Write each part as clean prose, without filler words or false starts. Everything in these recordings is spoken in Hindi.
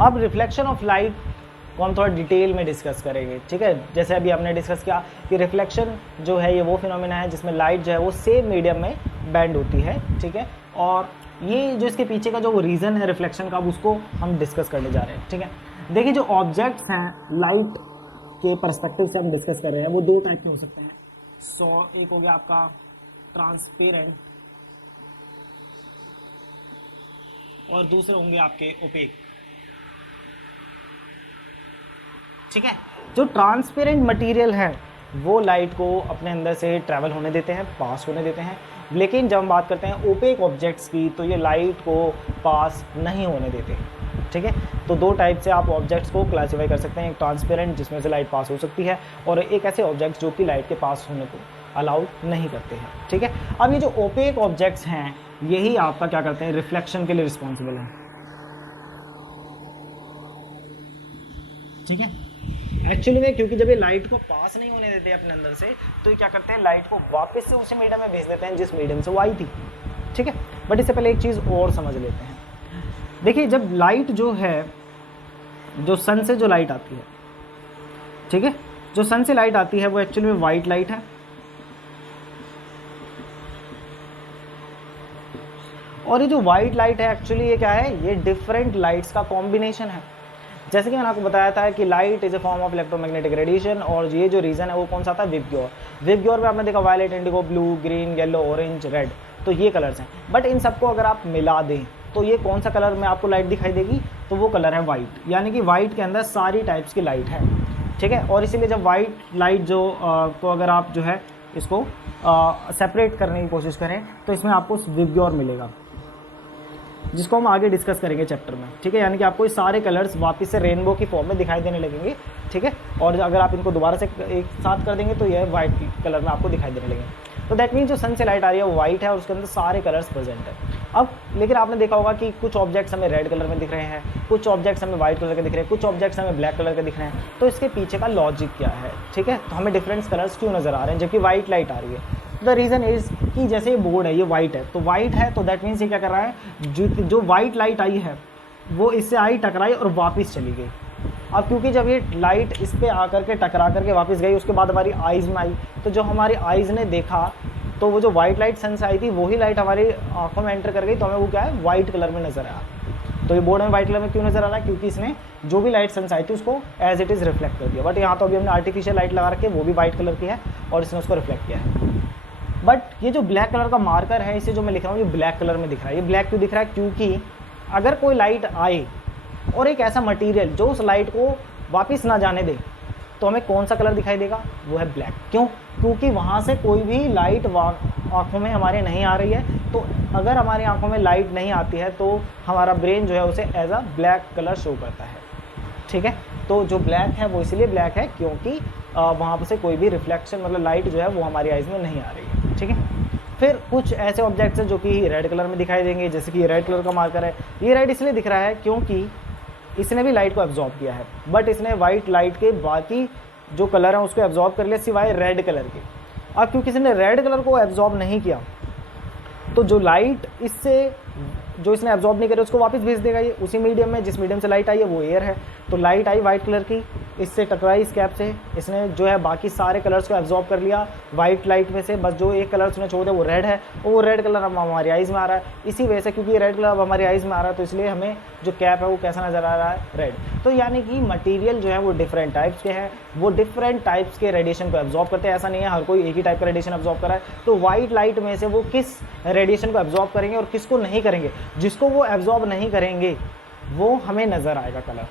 अब रिफ्लेक्शन ऑफ लाइट को हम थोड़ा डिटेल में डिस्कस करेंगे, ठीक है। जैसे अभी हमने डिस्कस किया कि रिफ्लेक्शन जो है ये वो फिनोमेना है जिसमें लाइट जो है वो सेम मीडियम में बेंड होती है, ठीक है। और ये जो इसके पीछे का जो रीज़न है रिफ्लेक्शन का, उसको हम डिस्कस करने जा रहे हैं, ठीक है। देखिए जो ऑब्जेक्ट्स हैं लाइट के पर्सपेक्टिव से हम डिस्कस कर रहे हैं वो दो टाइप के हो सकते हैं। एक हो गया आपका ट्रांसपेरेंट और दूसरे होंगे आपके ओपेक, ठीक है। जो ट्रांसपेरेंट मटेरियल है वो लाइट को अपने अंदर से ट्रैवल होने देते हैं, पास होने देते हैं, लेकिन जब हम बात करते हैं ओपेक ऑब्जेक्ट्स की तो ये लाइट को पास नहीं होने देते, ठीक है। तो दो टाइप से आप ऑब्जेक्ट्स को क्लासीफाई कर सकते हैं, एक ट्रांसपेरेंट जिसमें से लाइट पास हो सकती है और एक ऐसे ऑब्जेक्ट्स जो कि लाइट के पास होने को अलाउड नहीं करते हैं, ठीक है। अब ये जो ओपेक ऑब्जेक्ट्स हैं यही आपका क्या करते हैं, रिफ्लेक्शन के लिए रिस्पॉन्सिबल है, ठीक है। एक्चुअली में क्योंकि जब ये लाइट को पास नहीं होने देते अपने अंदर से तो ये क्या करते हैं, लाइट को वापस से उसी मीडियम में भेज देते हैं जिस मीडियम से वो आई थी, ठीक है। बट इससे पहले एक चीज़ और समझ लेते हैं। देखिए जब लाइट जो है, जो सन से जो लाइट आती है, ठीक है, जो सन से लाइट आती है वो एक्चुअली में वाइट लाइट है, और ये जो वाइट लाइट है एक्चुअली ये क्या है, ये डिफरेंट लाइट्स का कॉम्बिनेशन है। जैसे कि मैंने आपको बताया था कि light is a form of electromagnetic radiation, और ये जो रीजन है वो कौन सा था, विबग्योर। विबग्योर में आपने देखा violet, indigo, blue, green, yellow, orange, red, तो ये कलर्स हैं। बट इन सबको अगर आप मिला दें तो ये कौन सा कलर में आपको लाइट दिखाई देगी, तो वो कलर है वाइट, यानी कि वाइट के अंदर सारी टाइप्स की लाइट है, ठीक है। और इसीलिए जब वाइट लाइट जो को अगर आप जो है इसको सेपरेट करने की कोशिश करें तो इसमें आपको विबग्योर मिलेगा, जिसको हम आगे डिस्कस करेंगे चैप्टर में, ठीक है। यानी कि आपको ये सारे कलर्स वापस से रेनबो की फॉर्म में दिखाई देने लगेंगे, ठीक है। और अगर आप इनको दोबारा से एक साथ कर देंगे तो ये वाइट कलर में आपको दिखाई देने लगेंगे। तो दैट मीन जो सन से लाइट आ रही है वो वाइट है और उसके अंदर सारे कलर्स प्रेजेंट है। अब लेकिन आपने देखा होगा कि कुछ ऑब्जेक्ट्स हमें रेड कलर में दिख रहे हैं, कुछ ऑब्जेक्ट्स हमें व्हाइट कलर के दिख रहे हैं, कुछ ऑब्जेक्ट्स हमें ब्लैक कलर के दिख रहे हैं। तो इसके पीछे का लॉजिक क्या है, ठीक है। तो हमें डिफरेंट कलर्स क्यों नजर आ रहे हैं जबकि वाइट लाइट आ रही है। द रीज़न इज़ कि जैसे ये बोर्ड है ये वाइट है, तो वाइट है तो दैट मीन्स ये क्या कर रहा है, जो वाइट लाइट आई है वो इससे आई, टकराई और वापस चली गई। अब क्योंकि जब ये लाइट इस पर आकर के टकरा करके वापस गई उसके बाद हमारी आइज़ में आई, तो जो हमारी आइज़ ने देखा तो वो जो वाइट लाइट सन से आई थी वही लाइट हमारी आंखों में एंटर कर गई, तो हमें वो क्या है, वाइट कलर में नजर आया। तो ये बोर्ड में वाइट कलर में क्यों नजर आ रहा है, क्योंकि इसने जो भी लाइट सन से आई थी उसको एज इट इज़ रिफ्लेक्ट कर दिया। बट यहाँ तो अभी हमने आर्टिफिशियल लाइट लगा रखी है, वो भी वाइट कलर की है और इसने उसको रिफ्लेक्ट किया है। बट ये जो ब्लैक कलर का मार्कर है इसे जो मैं लिख रहा हूँ ये ब्लैक कलर में दिख रहा है। ये ब्लैक क्यों दिख रहा है, क्योंकि अगर कोई लाइट आए और एक ऐसा मटेरियल जो उस लाइट को वापस ना जाने दे तो हमें कौन सा कलर दिखाई देगा, वो है ब्लैक। क्यों, क्योंकि वहाँ से कोई भी लाइट आँखों में हमारे नहीं आ रही है। तो अगर हमारी आंखों में लाइट नहीं आती है तो हमारा ब्रेन जो है उसे as a black colour show करता है, ठीक है। तो जो ब्लैक है वो इसलिए ब्लैक है क्योंकि वहाँ से कोई भी रिफ्लेक्शन मतलब लाइट जो है वो हमारी आइज़ में नहीं आ रही है, ठीक है। फिर कुछ ऐसे ऑब्जेक्ट्स हैं जो कि रेड कलर में दिखाई देंगे, जैसे कि रेड कलर का मार्कर है। ये रेड इसलिए दिख रहा है क्योंकि इसने भी लाइट को एब्जॉर्ब किया है, बट इसने वाइट लाइट के बाकी जो कलर है उसको एब्जॉर्ब कर लिया सिवाय रेड कलर के। अब क्योंकि इसने रेड कलर को एब्जॉर्ब नहीं किया तो जो लाइट इससे जो इसने एब्जॉर्ब नहीं करी उसको वापस भेज देगा ये उसी मीडियम में जिस मीडियम से लाइट आई है वो एयर है। तो लाइट आई वाइट कलर की, इससे टकराई इस कैप से, इसने जो है बाकी सारे कलर्स को एब्जॉर्ब कर लिया वाइट लाइट में से, बस जो एक कलर उसने छोड़ दिया वो रेड है और वो रेड कलर अब हमारी आइज़ में आ रहा है। इसी वजह से क्योंकि रेड कलर अब हमारी आइज़ में आ रहा है तो इसलिए हमें जो कैप है वो कैसा नज़र आ रहा है, रेड। तो यानी कि मटीरियल जो है वो डिफरेंट टाइप्स के हैं, वो डिफरेंट टाइप्स के रेडिएशन को एब्जॉर्ब करते हैं। ऐसा नहीं है हर कोई एक ही टाइप का रेडिएशन एब्जॉर्ब कर रहा है। तो वाइट लाइट में से वो किस रेडिएशन को एब्जॉर्ब करेंगे और किसको नहीं करेंगे, जिसको वो एब्जॉर्ब नहीं करेंगे वो हमें नज़र आएगा कलर,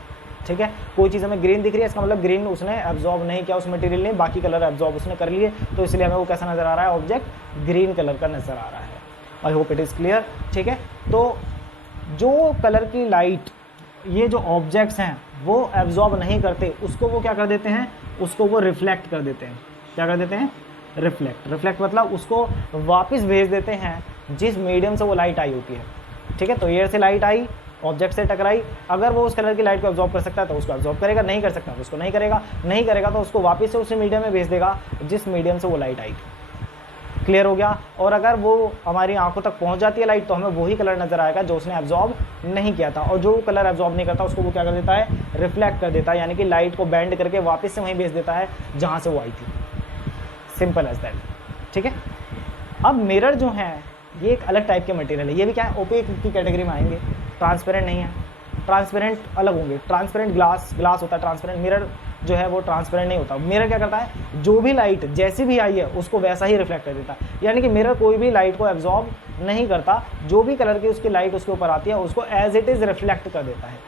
ठीक है। कोई चीज़ हमें ग्रीन दिख रही है इसका मतलब ग्रीन उसने एब्जॉर्ब नहीं किया उस मटेरियल ने, बाकी कलर एब्जॉर्ब उसने कर लिए, तो इसलिए हमें वो कैसा नज़र आ रहा है, ऑब्जेक्ट ग्रीन कलर का नज़र आ रहा है। I hope it is clear, ठीक है। तो जो कलर की लाइट ये जो ऑब्जेक्ट्स हैं वो एब्जॉर्ब नहीं करते उसको वो क्या कर देते हैं, उसको वो रिफ्लेक्ट कर देते हैं। क्या कर देते हैं, रिफ्लेक्ट मतलब उसको वापस भेज देते हैं जिस मीडियम से वो लाइट आई होती है, ठीक है। तो एयर से लाइट आई, ऑब्जेक्ट से टकराई, अगर वो उस कलर की लाइट को एब्जॉर्ब कर सकता है तो उसको एब्जॉर्ब करेगा, नहीं कर सकता तो उसको नहीं करेगा, नहीं करेगा तो उसको वापस से उसी मीडियम में भेज देगा जिस मीडियम से वो लाइट आई थी। क्लियर हो गया। और अगर वो हमारी आंखों तक पहुंच जाती है लाइट तो हमें वही कलर नजर आएगा जो उसने एब्जॉर्ब नहीं किया था, और जो कलर एब्जॉर्ब नहीं करता उसको वो क्या कर देता है, रिफ्लेक्ट कर देता है, यानी कि लाइट को बेंड करके वापस से वहीं भेज देता है जहां से वो आई थी। Simple as that. ठीक है। अब मिरर जो है ये एक अलग टाइप के मटेरियल है, ये भी क्या है, ओपेक की कैटेगरी में आएंगे, ट्रांसपेरेंट नहीं है। ट्रांसपेरेंट अलग होंगे, ट्रांसपेरेंट ग्लास होता है ट्रांसपेरेंट, मिरर जो है वो ट्रांसपेरेंट नहीं होता। मिरर क्या करता है, जो भी लाइट जैसी भी आई है उसको वैसा ही रिफ्लेक्ट कर देता है, यानी कि मिरर कोई भी लाइट को एब्जॉर्ब नहीं करता, जो भी कलर की उसकी लाइट उसके ऊपर आती है उसको एज इट इज रिफ्लेक्ट कर देता है।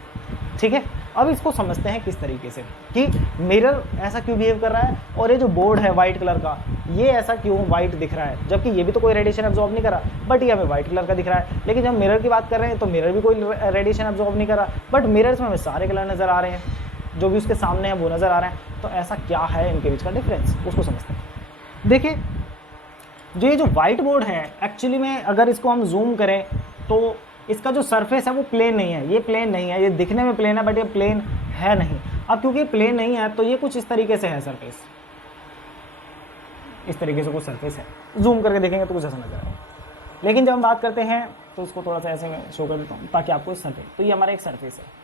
ठीक है। अब इसको समझते हैं किस तरीके से कि मिरर ऐसा क्यों बिहेव कर रहा है, और ये जो बोर्ड है व्हाइट कलर का ये ऐसा क्यों व्हाइट दिख रहा है, जबकि ये भी तो कोई रेडिएशन एब्जॉर्ब नहीं कर रहा, बट ये हमें व्हाइट कलर का दिख रहा है। लेकिन जब मिरर की बात कर रहे हैं तो मिरर भी कोई रेडिएशन एब्जॉर्ब नहीं कर रहा, बट मिरर्स में हमें सारे कलर नजर आ रहे हैं, जो भी उसके सामने है वो नजर आ रहे हैं। तो ऐसा क्या है इनके बीच का डिफरेंस, उसको समझते हैं। देखिए, जो व्हाइट बोर्ड है एक्चुअली में अगर इसको हम जूम करें तो इसका जो सरफेस है वो प्लेन नहीं है, ये प्लेन नहीं है, ये दिखने में प्लेन है बट ये प्लेन है नहीं। अब क्योंकि प्लेन नहीं है तो ये कुछ इस तरीके से है सरफेस, इस तरीके से कुछ सरफेस है, जूम करके देखेंगे तो कुछ ऐसा नजर आएगा। लेकिन जब हम बात करते हैं तो उसको थोड़ा सा ऐसे मैं शो कर देता हूँ ताकि आपको सरफेस, तो ये हमारा एक सरफेस है।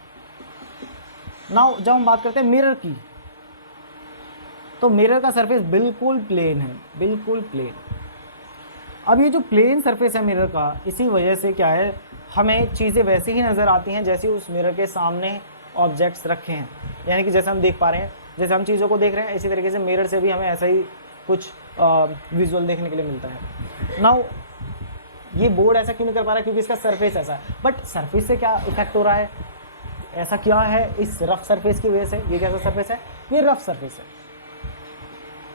नाउ जब हम बात करते हैं मिरर की, तो मिरर का सरफेस बिल्कुल प्लेन है, बिल्कुल प्लेन। अब ये जो प्लेन सरफेस है मिरर का, इसी वजह से क्या है, हमें चीज़ें वैसी ही नज़र आती हैं जैसे उस मिरर के सामने ऑब्जेक्ट्स रखे हैं, यानी कि जैसे हम देख पा रहे हैं, जैसे हम चीज़ों को देख रहे हैं इसी तरीके से मिरर से भी हमें ऐसा ही कुछ विजुअल देखने के लिए मिलता है। नाउ ये बोर्ड ऐसा क्यों नहीं कर पा रहा है, क्योंकि इसका सरफेस ऐसा है। बट सरफेस से क्या इफेक्ट हो रहा है, ऐसा क्या है इस रफ सरफेस की वजह से, ये कैसा सरफेस है, ये रफ सरफेस है।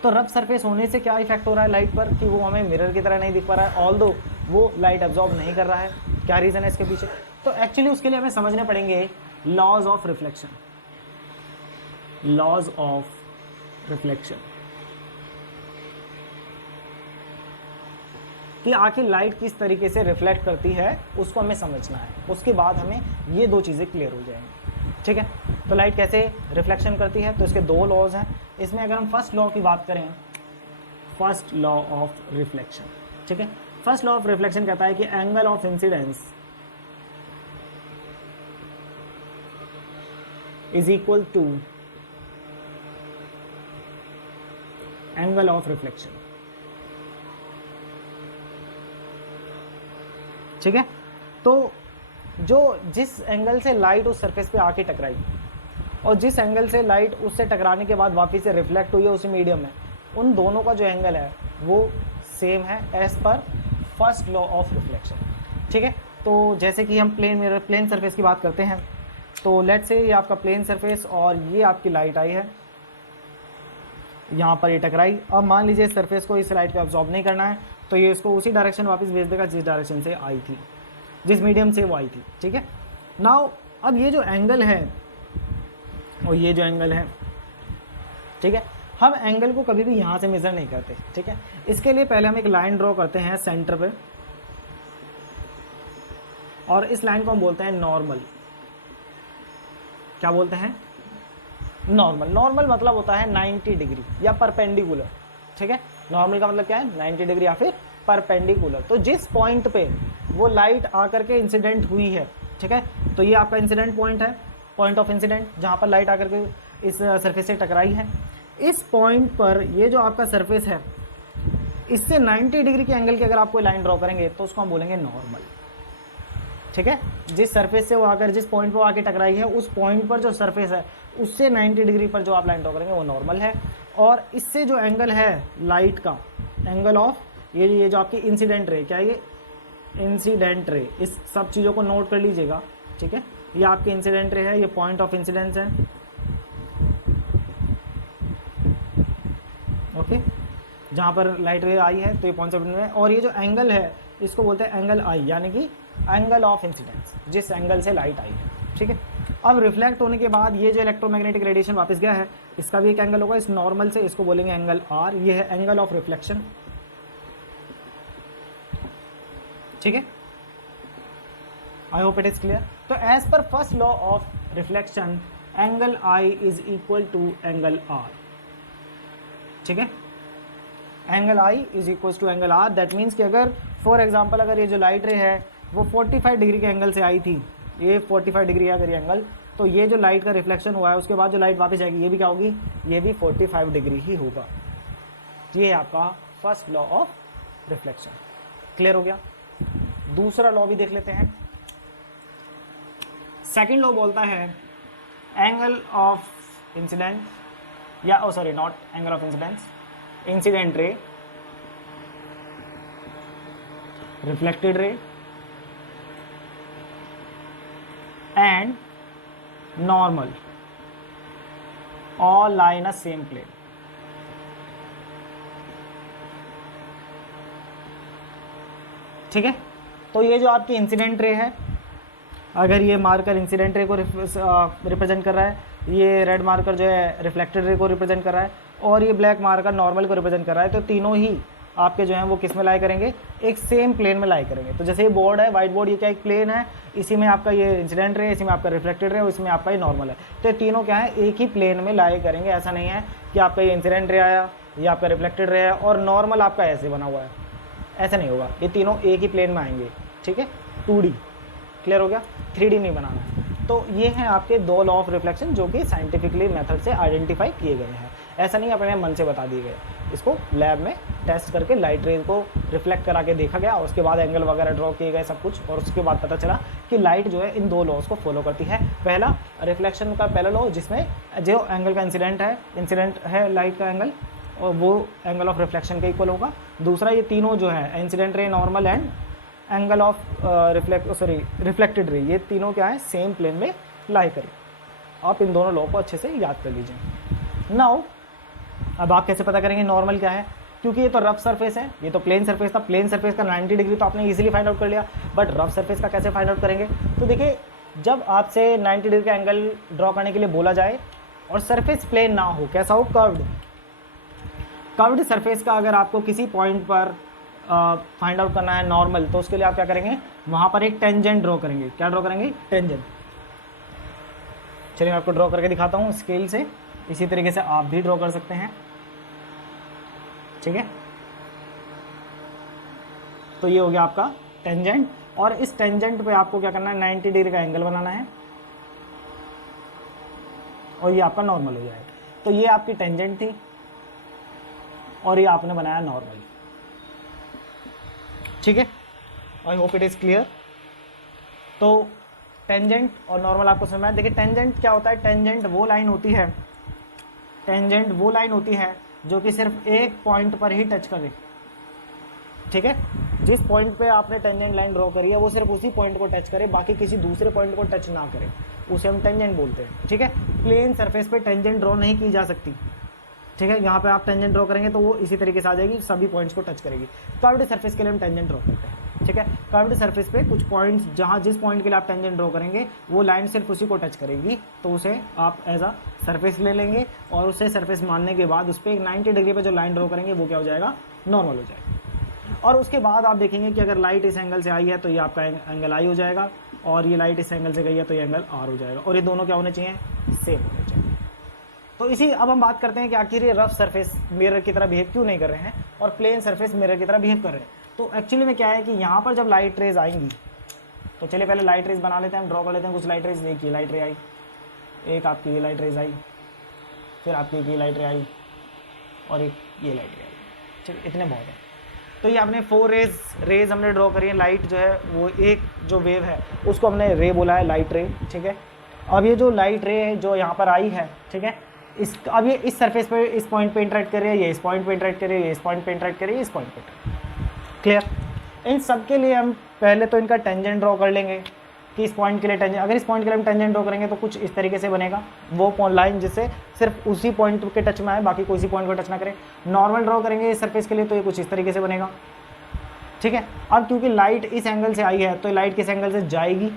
तो रफ सरफेस होने से क्या इफेक्ट हो रहा है लाइट पर कि वो हमें मिरर की तरह नहीं दिख पा रहा है, ऑल्दो वो लाइट एब्जॉर्ब नहीं कर रहा है। क्या रीज़न है इसके पीछे, तो एक्चुअली उसके लिए हमें समझने पड़ेंगे laws of reflection, laws of reflection, कि आखिर लाइट किस तरीके से रिफ्लेक्ट करती है उसको हमें समझना है, उसके बाद हमें ये दो चीज़ें क्लियर हो जाएंगी। ठीक है। तो लाइट कैसे रिफ्लेक्शन करती है, तो इसके दो लॉज हैं। इसमें अगर हम फर्स्ट लॉ की बात करें, फर्स्ट लॉ ऑफ रिफ्लेक्शन, ठीक है, फर्स्ट लॉ ऑफ रिफ्लेक्शन कहता है कि angle of incidence is equal to angle of reflection. ठीक है। तो जिस एंगल से लाइट उस सरफेस पे आके टकराई और जिस एंगल से लाइट उससे टकराने के बाद वापस से रिफ्लेक्ट हुई है उसी मीडियम में, उन दोनों का जो एंगल है वो सेम है as per first law of reflection. ठीक है। तो जैसे कि हम प्लेन सरफेस की बात करते हैं, तो लेट्स से ये आपका प्लेन सरफेस और ये आपकी लाइट आई है, यहाँ पर ये टकराई। अब मान लीजिए इस सरफेस को इस लाइट को एब्जॉर्ब नहीं करना है, तो ये इसको उसी डायरेक्शन वापस भेज देगा जिस डायरेक्शन से आई थी, जिस मीडियम से वो आई थी। ठीक है। नाउ अब ये जो एंगल है और ये जो एंगल है, ठीक है, हम एंगल को कभी भी यहाँ से मेजर नहीं करते। ठीक है। इसके लिए पहले हम एक लाइन ड्रॉ करते हैं सेंटर पे, और इस लाइन को हम बोलते हैं नॉर्मल। क्या बोलते हैं, नॉर्मल। नॉर्मल मतलब होता है 90 डिग्री या परपेंडिकुलर। ठीक है। नॉर्मल का मतलब क्या है, 90 डिग्री या फिर परपेंडिकुलर। तो जिस पॉइंट पे वो लाइट आकर के इंसिडेंट हुई है, ठीक है, तो ये आपका इंसिडेंट पॉइंट है, पॉइंट ऑफ इंसिडेंट, जहां पर लाइट आकर के इस सरफेस से टकराई है। इस पॉइंट पर ये जो आपका सरफेस है, इससे 90 डिग्री के एंगल की अगर आप कोई लाइन ड्रॉ करेंगे तो उसको हम बोलेंगे नॉर्मल। ठीक है। जिस सरफेस से वो आकर, जिस पॉइंट पर आके टकराई है, उस पॉइंट पर जो सरफेस है उससे 90 डिग्री पर जो आप लाइन ड्रॉ करेंगे वो नॉर्मल है। और इससे जो एंगल है लाइट का, एंगल ऑफ ये जो आपकी इंसिडेंट रे, क्या है ये इंसिडेंट रे, इस सब चीज़ों को नोट कर लीजिएगा। ठीक है। ये आपकी इंसिडेंट रे है, ये पॉइंट ऑफ इंसिडेंस है। ओके। जहाँ पर लाइट रे आई है तो ये पॉइंट ऑफ इंसिडेंस है, और ये जो एंगल है इसको बोलते हैं एंगल आई, यानी कि एंगल ऑफ इंसिडेंस, जिस एंगल से लाइट आई है। ठीक है। अब रिफ्लेक्ट होने के बाद ये जो इलेक्ट्रोमैग्नेटिक रेडिएशन वापस गया है, इसका भी एक एंगल होगा इस नॉर्मल से, इसको बोलेंगे एंगल आर। ये है एंगल ऑफ रिफ्लेक्शन। ठीक है। I hope it is clear. तो as per first law of reflection, angle I is equal to angle R. ठीक है। Angle I is equal to angle R. That means कि अगर फॉर एग्जाम्पल अगर ये जो लाइट रे है वो 45 डिग्री के एंगल से आई थी, ये 45 डिग्री है अगर ये एंगल, तो ये जो लाइट का रिफ्लेक्शन हुआ है उसके बाद जो लाइट वापस आएगी ये भी क्या होगी, ये भी 45 डिग्री ही होगा। ये है आपका first law of reflection. Clear हो गया। दूसरा लॉ भी देख लेते हैं। सेकेंड लॉ बोलता है एंगल ऑफ इंसिडेंट या sorry naught angle of incidence, incident ray, reflected ray and normal all lie in a same plane। ठीक है, तो ये जो आपकी इंसिडेंट रे है, अगर ये मार्कर इंसिडेंट रे को रिप्रेजेंट कर रहा है, ये रेड मार्कर जो है रिफ्लेक्टेड रे को रिप्रेजेंट कर रहा है, और ये ब्लैक मार्कर नॉर्मल को रिप्रेजेंट कर रहा है, तो तीनों ही आपके जो हैं वो किस में लाई करेंगे, एक सेम प्लेन में लाई करेंगे। तो जैसे ये बोर्ड है, वाइट बोर्ड, ये क्या एक प्लेन है, इसी में आपका ये इंसिडेंट रे, इसी में आपका रिफ्लेक्टेड रे और इसमें आपका ये नॉर्मल है। तो ये तीनों क्या है, एक ही प्लेन में लाई करेंगे। ऐसा नहीं है कि आपका ये इंसिडेंट रे आया, ये आपका रिफ्लेक्टेड रे है और नॉर्मल आपका ऐसे बना हुआ है, ऐसा नहीं होगा। ये तीनों एक ही प्लेन में आएंगे। ठीक है, 2D। क्लियर हो गया, 3D नहीं बनाना है। तो ये हैं आपके दो लॉ ऑफ रिफ्लेक्शन जो कि साइंटिफिकली मेथड से आइडेंटिफाई किए गए हैं। ऐसा नहीं अपने मन से बता दिए गए, इसको लैब में टेस्ट करके लाइट रे को रिफ्लेक्ट करा के देखा गया और उसके बाद एंगल वगैरह ड्रॉ किए गए सब कुछ, और उसके बाद पता चला कि लाइट जो है इन दो लॉज को फॉलो करती है। पहला रिफ्लेक्शन का पहला लॉ जिसमें जो एंगल का इंसिडेंट है लाइट का एंगल, और वो एंगल ऑफ रिफ्लेक्शन के इक्वल होगा। दूसरा ये तीनों जो है incident ray, normal and angle of reflected ray, ये तीनों क्या है, सेम प्लेन में लाई करें। आप इन दोनों लॉ को अच्छे से याद कर लीजिए। नाउ अब आप कैसे पता करेंगे नॉर्मल क्या है, क्योंकि ये तो रफ सरफेस है, ये तो प्लेन सरफेस था। प्लेन सरफेस का 90 डिग्री तो आपने इजीली फाइंड आउट कर लिया, बट रफ सरफेस का कैसे फाइंड आउट करेंगे। तो देखिए, जब आपसे 90 डिग्री का एंगल ड्रॉ करने के लिए बोला जाए और सरफेस प्लेन ना हो, कैसा हो, कर्व्ड सरफेस का अगर आपको किसी पॉइंट पर फाइंड आउट करना है नॉर्मल, तो उसके लिए आप क्या करेंगे, वहां पर एक टेंजेंट ड्रॉ करेंगे। क्या ड्रॉ करेंगे, टेंजेंट। चलिए मैं आपको ड्रॉ करके दिखाता हूँ स्केल से, इसी तरीके से आप भी ड्रॉ कर सकते हैं। ठीक है, तो ये हो गया आपका टेंजेंट, और इस टेंजेंट पे आपको क्या करना है, 90 डिग्री का एंगल बनाना है और ये आपका नॉर्मल हो जाएगा। तो ये आपकी टेंजेंट थी और ये आपने बनाया नॉर्मल। ठीक है, I hope it is clear. तो टेंजेंट और नॉर्मल आपको समझ में आया। देखिए टेंजेंट क्या होता है, टेंजेंट वो लाइन होती है जो कि सिर्फ एक पॉइंट पर ही टच करे। ठीक है, जिस पॉइंट पे आपने टेंजेंट लाइन ड्रॉ करी है वो सिर्फ उसी पॉइंट को टच करे, बाकी किसी दूसरे पॉइंट को टच ना करे, उसे हम टेंजेंट बोलते हैं। ठीक है, प्लेन सरफेस पे टेंजेंट ड्रॉ नहीं की जा सकती। ठीक है, यहाँ पे आप टेंजेंट ड्रॉ करेंगे तो वो इसी तरीके से आ जाएगी, सभी पॉइंट्स को टच करेगी। कर्व्ड सरफेस के लिए हम टेंजेंट ड्रॉ करते हैं। ठीक है, कर्व्ड सरफेस पे कुछ पॉइंट्स, जहाँ जिस पॉइंट के लिए आप टेंजेंट ड्रॉ करेंगे वो लाइन सिर्फ उसी को टच करेगी, तो उसे आप एज अ सरफेस ले लेंगे और उसे सरफेस मानने के बाद उस पर 90 डिग्री पे जो लाइन ड्रॉ करेंगे वो क्या हो जाएगा, नॉर्मल हो जाएगा। और उसके बाद आप देखेंगे कि अगर लाइट इस एंगल से आई है तो ये आपका एंगल आई हो जाएगा, और ये लाइट इस एंगल से गई है तो ये एंगल आर हो जाएगा, और ये दोनों क्या होने चाहिए, सेम होने चाहिए। तो इसी अब हम बात करते हैं कि आखिर ये रफ सरफेस मिरर की तरह बिहेव क्यों नहीं कर रहे हैं और प्लेन सरफेस मिरर की तरह बिहेव कर रहे हैं। तो एक्चुअली में क्या है कि यहाँ पर जब लाइट रेज आएंगी, तो चलिए पहले लाइट रेज बना लेते हैं, हम ड्रॉ कर लेते हैं कुछ लाइट रेज। देखिए लाइट रे आई, एक आपकी ये लाइट रेज आई, फिर आपकी ये लाइट रे आई, और एक ये लाइट रे आई। ठीक, इतने बहुत है। तो ये आपने 4 रेज हमने ड्रॉ करी है। लाइट जो है वो एक जो वेव है उसको हमने रे बोला है, लाइट रे। ठीक है, अब ये जो लाइट रे है जो यहाँ पर आई है, ठीक है, अब ये इस सरफेस पे इस पॉइंट पे इंटरेक्ट कर रही है, ये इस पॉइंट पे इंटरेक्ट कर रही है, ये इस पॉइंट पे इंटरेक्ट कर रही है, इस पॉइंट पे। क्लियर। इन सब के लिए हम पहले तो इनका टेंजेंट ड्रॉ कर लेंगे कि इस पॉइंट के लिए टेंजेंट, अगर इस पॉइंट के लिए हम टेंजेंट ड्रॉ करेंगे तो कुछ इस तरीके से बनेगा, वो लाइन जिससे सिर्फ उसी पॉइंट के टच में आए, बाकी कोई सी पॉइंट को टच ना करे। नॉर्मल ड्रॉ करेंगे इस सरफेस के लिए तो ये कुछ इस तरीके से बनेगा। ठीक है, अब क्योंकि लाइट इस एंगल से आई है तो लाइट किस एंगल से जाएगी,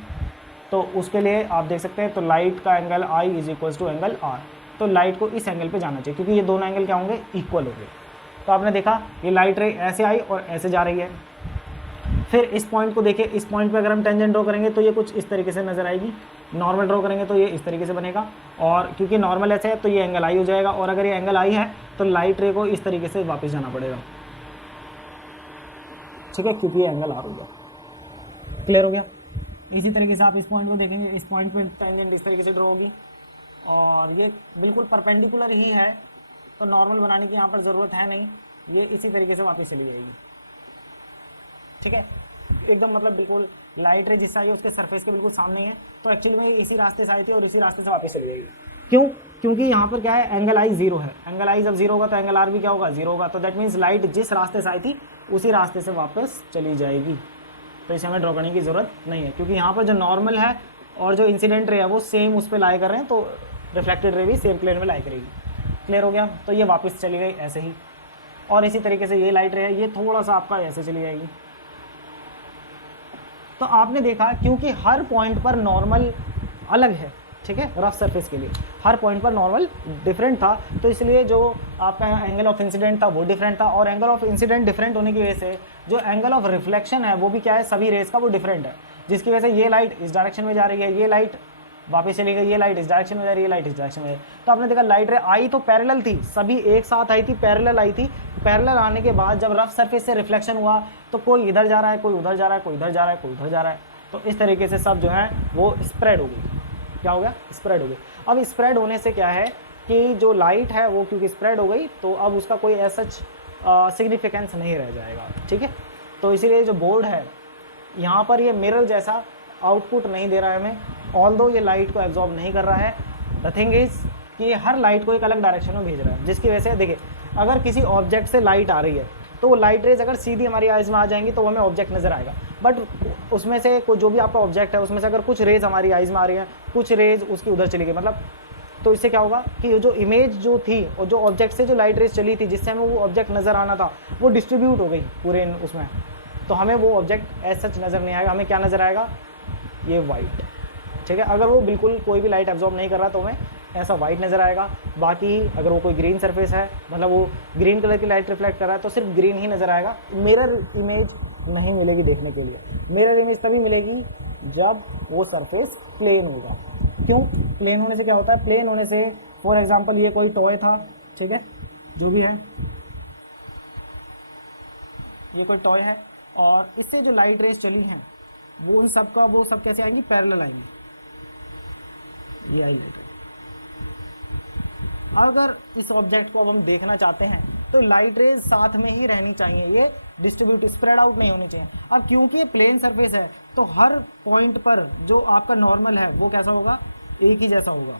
तो उसके लिए आप देख सकते हैं, तो लाइट का angle I is equal to angle R, तो लाइट को इस एंगल पे जाना चाहिए क्योंकि ये दोनों एंगल क्या होंगे, इक्वल होंगे। तो आपने देखा ये लाइट रे ऐसे आई और ऐसे जा रही है। फिर इस पॉइंट को देखिए, इस पॉइंट पे अगर हम टेंजेंट ड्रॉ करेंगे तो ये कुछ इस तरीके से नजर आएगी, नॉर्मल ड्रॉ करेंगे तो ये इस तरीके से बनेगा, और क्योंकि नॉर्मल ऐसे है तो ये एंगल आई हो जाएगा, और अगर ये एंगल आई है तो लाइट रे को इस तरीके से वापस जाना पड़ेगा। ठीक है, क्योंकि ये एंगल आर हो गया। क्लियर हो गया। इसी तरीके से आप इस पॉइंट को देखेंगे, इस पॉइंट पे टेंजेंट इस तरीके से ड्रॉ होगी और ये बिल्कुल परपेंडिकुलर ही है, तो नॉर्मल बनाने की यहाँ पर ज़रूरत है नहीं, ये इसी तरीके से वापस चली जाएगी। ठीक है, एकदम मतलब बिल्कुल लाइट रे जिससे आई है उसके सरफेस के बिल्कुल सामने है, तो एक्चुअली में इसी रास्ते से आई थी और इसी रास्ते से वापस चली जाएगी। क्यों? क्योंकि यहाँ पर क्या है, एंगल आई 0 है, एंगल आई जब 0 होगा तो एंगल आर भी क्या होगा, 0 होगा, तो दैट मीन्स लाइट जिस रास्ते से आई थी उसी रास्ते से वापस चली जाएगी। तो इसे हमें ड्रॉ करने की ज़रूरत नहीं है, क्योंकि यहाँ पर जो नॉर्मल है और जो इंसिडेंट रे है वो सेम उस पर लाई कर रहे हैं, तो रिफ्लेक्टेड रे भी सेम प्लेन में लाई करेगी। क्लियर हो गया। तो ये वापस चली गई ऐसे ही, और इसी तरीके से ये लाइट रे है, ये थोड़ा सा आपका ऐसे चली जाएगी। तो आपने देखा क्योंकि हर पॉइंट पर नॉर्मल अलग है, ठीक है, रफ सरफेस के लिए हर पॉइंट पर नॉर्मल डिफरेंट था, तो इसलिए जो आपका एंगल ऑफ इंसिडेंट था वो डिफरेंट था, और एंगल ऑफ इंसिडेंट डिफरेंट होने की वजह से जो एंगल ऑफ रिफ्लेक्शन है वो भी क्या है, सभी रेस का वो डिफरेंट है, जिसकी वजह से ये लाइट इस डायरेक्शन में जा रही है, ये लाइट वापस चली गई, ये लाइट इस डायरेक्शन में जा रही है, ये लाइट इस डायरेक्शन में। तो आपने देखा लाइट रे आई तो पैरेलल थी, सभी एक साथ आई थी, पैरेलल आई थी, पैरेलल आने के बाद जब रफ सरफेस से रिफ्लेक्शन हुआ तो कोई इधर जा रहा है, कोई उधर जा रहा है, कोई इधर जा रहा है, कोई उधर जा रहा है, तो इस तरीके से सब जो है वो स्प्रेड हो गई। क्या हो गया, स्प्रेड हो गई। अब स्प्रेड होने से क्या है कि जो लाइट है वो क्योंकि स्प्रेड हो गई तो अब उसका कोई ऐसा सिग्निफिकेंस नहीं रह जाएगा। ठीक है, तो इसीलिए जो बोर्ड है यहाँ पर ये मिरर जैसा आउटपुट नहीं दे रहा है हमें, ऑल्दो ये लाइट को एब्जॉर्ब नहीं कर रहा है। द थिंग इज कि हर लाइट को एक अलग डायरेक्शन में भेज रहा है, जिसकी वजह से देखिए अगर किसी ऑब्जेक्ट से लाइट आ रही है तो वो लाइट रेज अगर सीधी हमारी आइज में आ जाएंगी तो हमें ऑब्जेक्ट नजर आएगा, बट उसमें से जो भी आपका ऑब्जेक्ट है उसमें से अगर कुछ रेज हमारी आइज में आ रही है, कुछ रेज उसकी उधर चली गई, मतलब तो इससे क्या होगा कि जो इमेज जो थी और जो ऑब्जेक्ट से जो लाइट रेज चली थी जिससे हमें वो ऑब्जेक्ट नज़र आना था वो डिस्ट्रीब्यूट हो गई पूरे उसमें, तो हमें वो ऑब्जेक्ट एज सच नज़र नहीं आएगा, हमें क्या नज़र आएगा, ये वाइट। ठीक है, अगर वो बिल्कुल कोई भी लाइट एब्जॉर्ब नहीं कर रहा तो हमें ऐसा वाइट नज़र आएगा। बाकी अगर वो कोई ग्रीन सरफेस है, मतलब वो ग्रीन कलर की लाइट रिफ्लेक्ट कर रहा है तो सिर्फ ग्रीन ही नज़र आएगा, मिरर इमेज नहीं मिलेगी देखने के लिए। मिरर इमेज तभी मिलेगी जब वो सरफेस प्लेन होगा। क्यों? प्लेन होने से क्या होता है, प्लेन होने से फॉर एग्जांपल ये कोई टॉय था, ठीक है, जो भी है ये कोई टॉय है और इससे जो लाइट रेज चली हैं वो उन सब का वो सब कैसे आएंगी, पैरेलल आएंगी, ये आएगी। अगर इस ऑब्जेक्ट को अब हम देखना चाहते हैं तो लाइट रेज साथ में ही रहनी चाहिए, ये डिस्ट्रीब्यूट स्प्रेड आउट नहीं होनी चाहिए। अब क्योंकि ये प्लेन सरफेस है तो हर पॉइंट पर जो आपका नॉर्मल है वो कैसा होगा, एक ही जैसा होगा,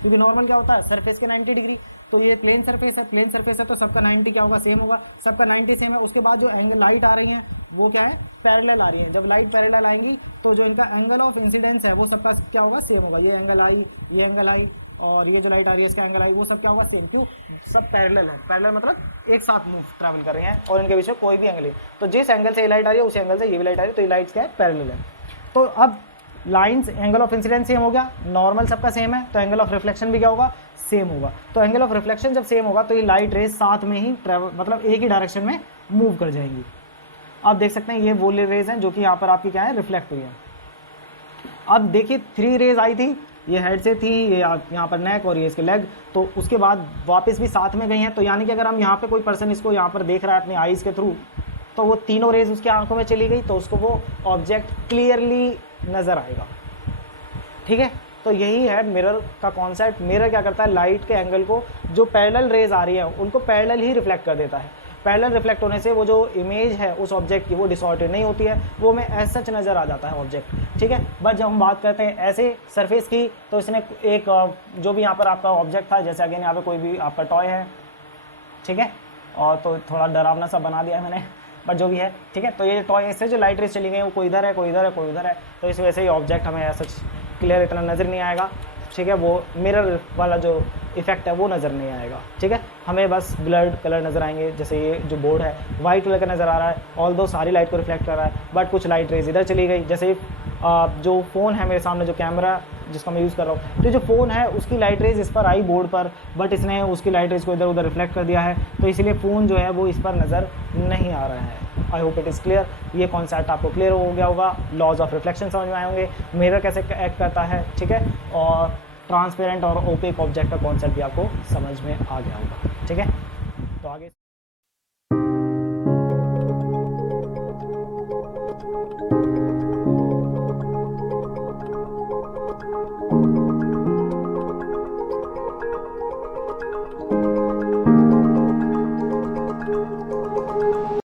क्योंकि नॉर्मल क्या होता है सरफेस के 90 डिग्री, तो ये प्लेन सरफेस है, प्लेन सरफेस है तो सबका 90 क्या होगा, सेम होगा, सबका 90 सेम है। उसके बाद जो एंगल लाइट आ रही है वो क्या है, पैरेलल आ रही है। जब लाइट पैरेलल आएंगी तो जो इनका एंगल ऑफ इंसिडेंस है वो सबका क्या होगा, सेम होगा, ये एंगल आई, ये एंगल आई और ये जो लाइट आ रही है इसका एंगल आई, वो सब क्या होगा, सेम। क्यों? सब पैरेलल है, पैरेलल मतलब एक साथ मूव ट्रैवल कर रहे हैं और इनके बीच में कोई भी एंगल नहीं, तो जिस एंगल से ये लाइट आ रही है उसी एंगल से ये भी लाइट आ रही है, तो ये लाइट्स क्या है, पैरेलल है। तो अब lines angle of incidence same हो गया, नॉर्मल सबका सेम है, तो एंगल ऑफ रिफ्लेक्शन भी क्या होगा, सेम होगा। तो एंगल ऑफ रिफ्लेक्शन जब सेम होगा तो ये लाइट रेज साथ में ही ट्रैवल, मतलब एक ही डायरेक्शन में मूव कर जाएंगी। आप देख सकते हैं ये वो रेज हैं जो कि यहाँ पर आपकी क्या है, रिफ्लेक्ट हुई है। अब देखिए 3 रेज आई थी, ये हेड से थी, ये यहाँ पर नेक और ये इसके लेग, तो उसके बाद वापस भी साथ में गई हैं। तो यानी कि अगर हम यहाँ पे कोई पर्सन इसको यहाँ पर देख रहा है अपनी आईज के थ्रू, तो वो तीनों रेज उसकी आंखों में चली गई तो उसको वो ऑब्जेक्ट क्लियरली नज़र आएगा। ठीक है, तो यही है मिरर का कॉन्सेप्ट। मिरर क्या करता है, लाइट के एंगल को जो पैरेलल रेज आ रही है उनको पैरेलल ही रिफ्लेक्ट कर देता है। पैरेलल रिफ्लेक्ट होने से वो जो इमेज है उस ऑब्जेक्ट की वो डिसऑर्डेड नहीं होती है, वो हमें एज सच नज़र आ जाता है ऑब्जेक्ट। ठीक है, बट जब हम बात करते हैं ऐसे सरफेस की तो इसने एक जो भी यहाँ पर आपका ऑब्जेक्ट था, जैसे अगेन यहाँ पे कोई भी आपका टॉय है, ठीक है, और तो थोड़ा डरावना सा बना दिया है मैंने, बट जो भी है ठीक है। तो ये टॉय इससे जो लाइट रेज चली गई वो कोई इधर है, कोई इधर है, कोई उधर है, तो इस वजह से ये ऑब्जेक्ट हमें ऐसा क्लियर इतना नज़र नहीं आएगा। ठीक है, वो मिरर वाला जो इफेक्ट है वो नज़र नहीं आएगा। ठीक है, हमें बस ब्लड कलर नज़र आएंगे। जैसे ये जो बोर्ड है वाइट कलर का नज़र आ रहा है, ऑल्दो सारी लाइट को रिफ्लेक्ट कर रहा है, बट कुछ लाइट रेज इधर चली गई। जैसे जो फ़ोन है मेरे सामने, जो कैमरा जिसका मैं यूज़ कर रहा हूँ, तो जो फ़ोन है उसकी लाइट रेज इस पर आई बोर्ड पर, बट इसने उसकी लाइट रेज को इधर उधर रिफ्लेक्ट कर दिया है, तो इसलिए फ़ोन जो है वो इस पर नज़र नहीं आ रहा है। I hope it is clear. ये कॉन्सेप्ट आपको क्लियर हो गया होगा, लॉज ऑफ रिफ्लेक्शन समझ में आए होंगे, मिरर कैसे एक्ट करता है, ठीक है, और ट्रांसपेरेंट और ओपेक ऑब्जेक्ट का कॉन्सेप्ट भी आपको समझ में आ गया होगा। ठीक है, तो आगे धन्यवाद।